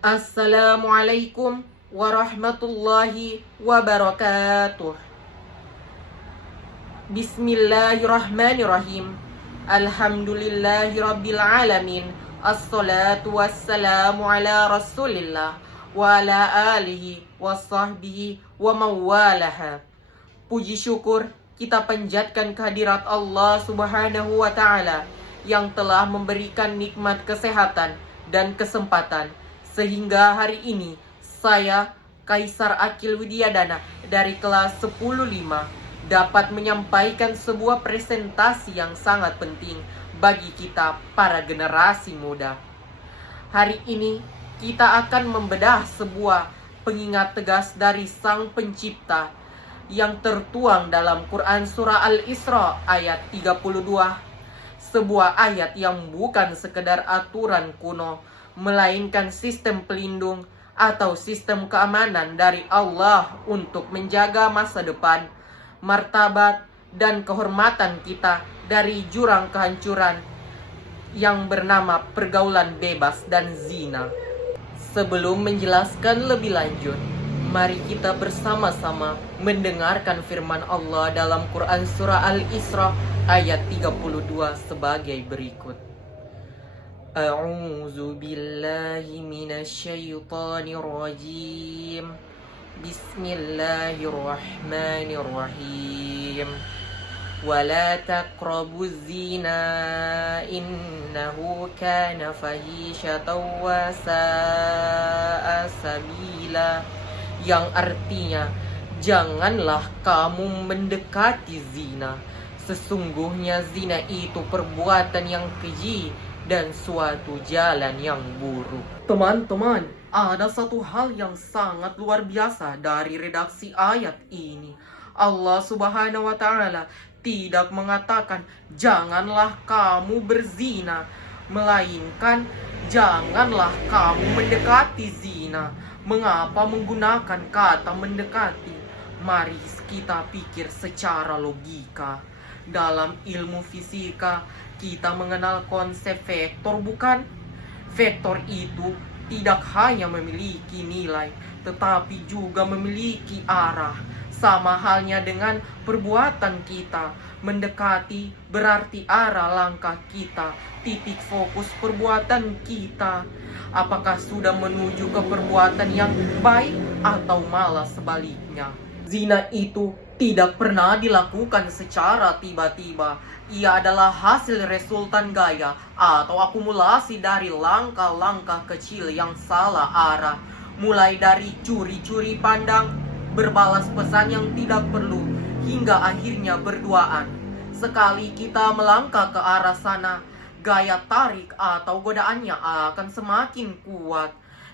Assalamualaikum warahmatullahi wabarakatuh. Bismillahirrahmanirrahim. Alhamdulillahirabbil alamin. Assalatu wassalamu ala Rasulillah wa ala alihi wasahbihi wa mawalaha. Puji syukur kita panjatkan kehadirat Allah Subhanahu wa taala yang telah memberikan nikmat kesehatan dan kesempatan sehingga hari ini saya, Kaisar Akil Widyadana dari kelas 10-5 dapat menyampaikan sebuah presentasi yang sangat penting bagi kita para generasi muda. Hari ini kita akan membedah sebuah pengingat tegas dari Sang Pencipta yang tertuang dalam Quran Surah Al-Isra ayat 32. Sebuah ayat yang bukan sekedar aturan kuno, melainkan sistem pelindung atau sistem keamanan dari Allah untuk menjaga masa depan, martabat, dan kehormatan kita dari jurang kehancuran yang bernama pergaulan bebas dan zina. Sebelum menjelaskan lebih lanjut, mari kita bersama-sama mendengarkan firman Allah dalam Quran Surah Al-Isra ayat 32 sebagai berikut. A'udzu billahi minasyaitonir rajim. Bismillahirrahmanirrahim. Wala taqrabuz zina innahu kana fahishatan wa sa'a sabila. Yang artinya, janganlah kamu mendekati zina. Sesungguhnya zina itu perbuatan yang keji dan suatu jalan yang buruk. Teman-teman, ada satu hal yang sangat luar biasa dari redaksi ayat ini. Allah Subhanahu wa taala tidak mengatakan janganlah kamu berzina, melainkan janganlah kamu mendekati zina. Mengapa menggunakan kata mendekati? Mari kita pikir secara logika. Dalam ilmu fisika, kita mengenal konsep vektor, bukan? Vektor itu tidak hanya memiliki nilai, tetapi juga memiliki arah. Sama halnya dengan perbuatan kita. Mendekati berarti arah langkah kita, titik fokus perbuatan kita. Apakah sudah menuju ke perbuatan yang baik atau malah sebaliknya? Zina itu tidak pernah dilakukan secara tiba-tiba. Ia adalah hasil resultan gaya atau akumulasi dari langkah-langkah kecil yang salah arah. Mulai dari curi-curi pandang, berbalas pesan yang tidak perlu, hingga akhirnya berduaan. Sekali kita melangkah ke arah sana, gaya tarik atau godaannya akan semakin kuat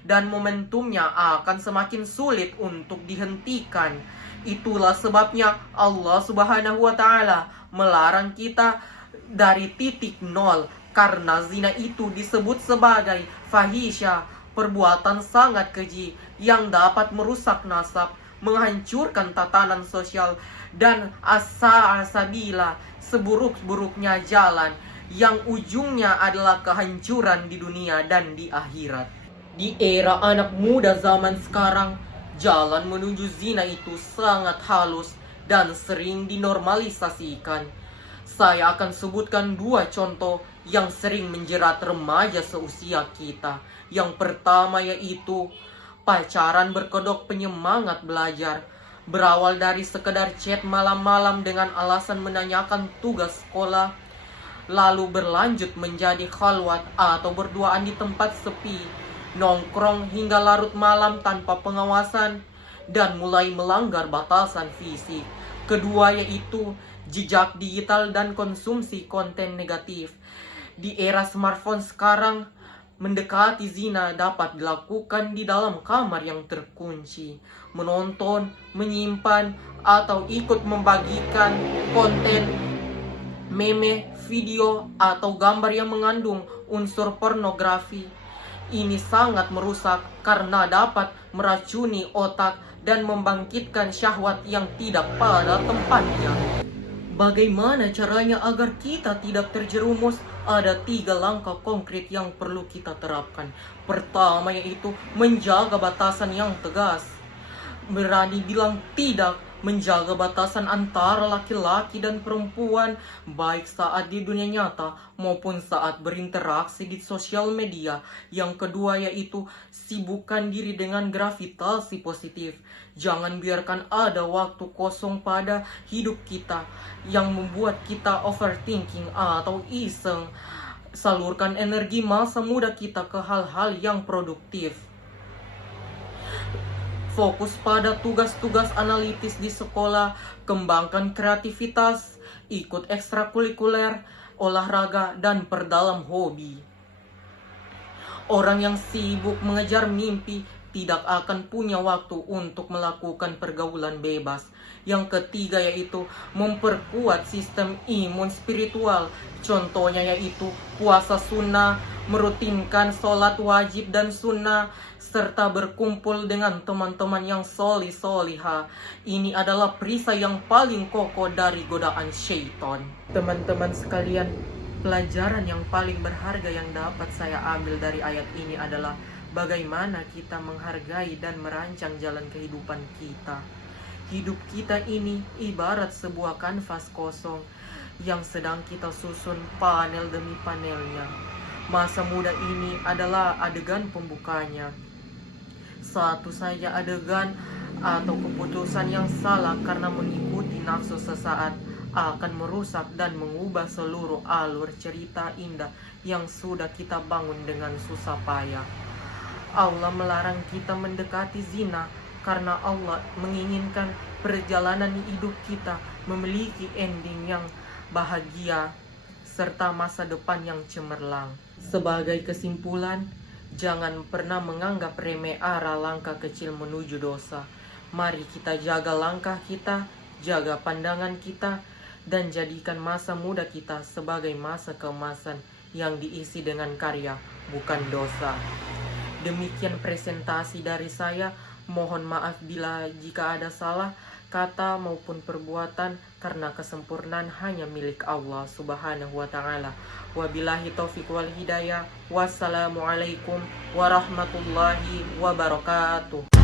dan momentumnya akan semakin sulit untuk dihentikan. Itulah sebabnya Allah Subhanahu wa taala melarang kita dari titik nol, karena zina itu disebut sebagai fahisha, perbuatan sangat keji yang dapat merusak nasab, menghancurkan tatanan sosial, dan asa-asabila, seburuk-buruknya jalan yang ujungnya adalah kehancuran di dunia dan di akhirat. Di era anak muda zaman sekarang, jalan menuju zina itu sangat halus dan sering dinormalisasikan. Saya akan sebutkan dua contoh yang sering menjerat remaja seusia kita. Yang pertama yaitu pacaran berkedok penyemangat belajar. Berawal dari sekedar chat malam-malam dengan alasan menanyakan tugas sekolah, lalu berlanjut menjadi khalwat atau berduaan di tempat sepi, nongkrong hingga larut malam tanpa pengawasan, dan mulai melanggar batasan fisik. Kedua yaitu jejak digital dan konsumsi konten negatif. Di era smartphone sekarang, mendekati zina dapat dilakukan di dalam kamar yang terkunci, menonton, menyimpan, atau ikut membagikan konten, meme, video, atau gambar yang mengandung unsur pornografi. Ini sangat merusak karena dapat meracuni otak dan membangkitkan syahwat yang tidak pada tempatnya. Bagaimana caranya agar kita tidak terjerumus? Ada 3 langkah konkret yang perlu kita terapkan. Pertama yaitu menjaga batasan yang tegas. Berani bilang tidak, menjaga batasan antara laki-laki dan perempuan, baik saat di dunia nyata maupun saat berinteraksi di sosial media. Yang kedua yaitu sibukkan diri dengan gravitasi positif. Jangan biarkan ada waktu kosong pada hidup kita yang membuat kita overthinking atau iseng. Salurkan energi masa muda kita ke hal-hal yang produktif. Fokus pada tugas-tugas analitis di sekolah, kembangkan kreativitas, ikut ekstrakurikuler, olahraga, dan perdalam hobi. Orang yang sibuk mengejar mimpi tidak akan punya waktu untuk melakukan pergaulan bebas. Yang ketiga yaitu memperkuat sistem imun spiritual. Contohnya yaitu puasa sunnah, merutinkan sholat wajib dan sunnah, serta berkumpul dengan teman-teman yang solih-soliha. Ini adalah perisai yang paling kokoh dari godaan syaitan. Teman-teman sekalian, pelajaran yang paling berharga yang dapat saya ambil dari ayat ini adalah bagaimana kita menghargai dan merancang jalan kehidupan kita. Hidup kita ini ibarat sebuah kanvas kosong yang sedang kita susun panel demi panelnya. Masa muda ini adalah adegan pembukanya. Satu saja adegan atau keputusan yang salah karena mengikuti nafsu sesaat akan merusak dan mengubah seluruh alur cerita indah yang sudah kita bangun dengan susah payah. Allah melarang kita mendekati zina karena Allah menginginkan perjalanan hidup kita memiliki ending yang bahagia serta masa depan yang cemerlang. Sebagai kesimpulan, jangan pernah menganggap remeh arah langkah kecil menuju dosa. Mari kita jaga langkah kita, jaga pandangan kita, dan jadikan masa muda kita sebagai masa keemasan yang diisi dengan karya, bukan dosa. Demikian presentasi dari saya. Mohon maaf bila jika ada salah kata maupun perbuatan, karena kesempurnaan hanya milik Allah Subhanahu wa ta'ala. Wabillahi taufiq wal hidayah. Wassalamualaikum warahmatullahi wabarakatuh.